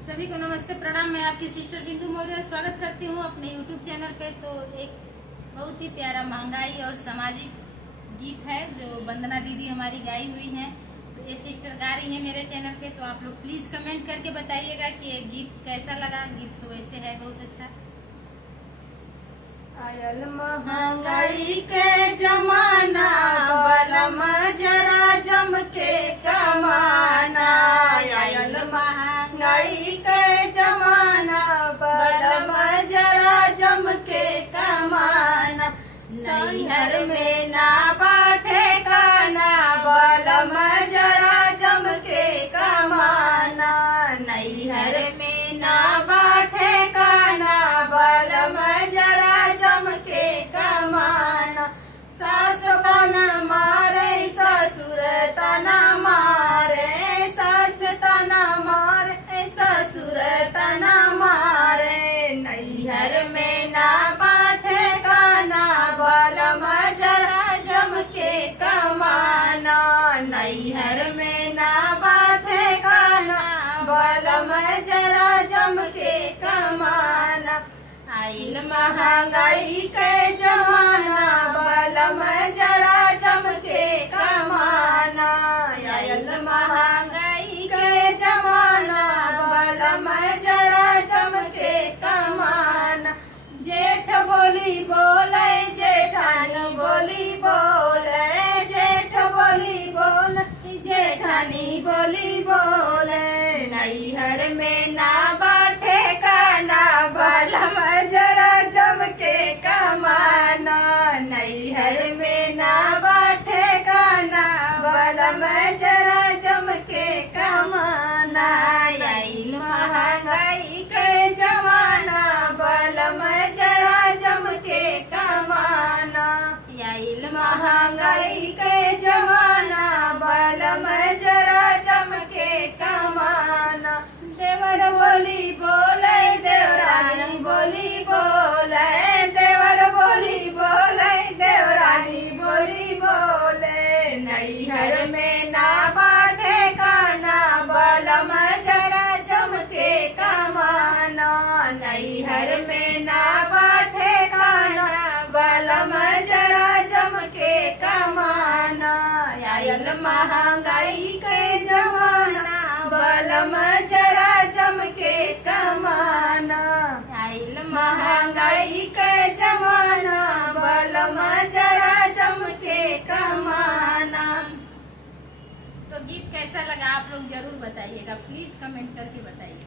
सभी को नमस्ते प्रणाम। मैं आपकी सिस्टर बिंदु मौर्य स्वागत करती हूँ अपने यूट्यूब चैनल पे। तो एक बहुत ही प्यारा महंगाई और सामाजिक गीत है जो वंदना दीदी हमारी गाई हुई हैं। तो ये सिस्टर गा रही है मेरे चैनल पे। तो आप लोग प्लीज कमेंट करके बताइएगा कि ये गीत कैसा लगा। गीत तो वैसे है बहुत अच्छा। आयल महंगाई के जमाना बलम जरा जम के कमाना। आयल महंगाई के जमाना बलम जरा जम के कमाना। नैहर में ना बाटे काना बलम जरा जम के कमाना। नैहर में ना बाटे काना बलम जरा जम के कमाना। सास तन मारे ससुर तन मारे, सास तन मारे ससुर तन मारे। नैहर में ना बाटे काना बलम जरा जम के कमाना। नैहर में ना बाटे काना बलम जरा जम के कमाना। आइल महंगाई के जमाना बलम जरा जम के कमाना। आइल महंगाई के जमाना बलम जरा जम के कमाना। जेठ बोली बोले जेठानी बोली बोले, जेठ बोली बोले जेठानी बोली बोले। नैहर में ना बाटे काना बलम जरा जम के कमाना। नैहर में ना बाटे काना बलम जरा जम के कमाना। आइल महंगाई के जमाना बलम जरा जम के कमाना। आइल महंगाई के जमाना बलम जरा जम के कमाना। देवर बोली बोले देवरानी बोली बोले, देवर बोली बोले देवरानी बोली बोले। नैहर में ना बाटे काना बलम जरा जम के कमाना। नैहर में ना बाटे काना बलम जरा जम के कमाना। आयल महंगाई के जमाना बलम जरा जम के कमाना। आइल महंगाई के जमाना बलम जरा जम के कमाना। तो गीत कैसा लगा आप लोग जरूर बताइएगा। प्लीज कमेंट करके बताइए।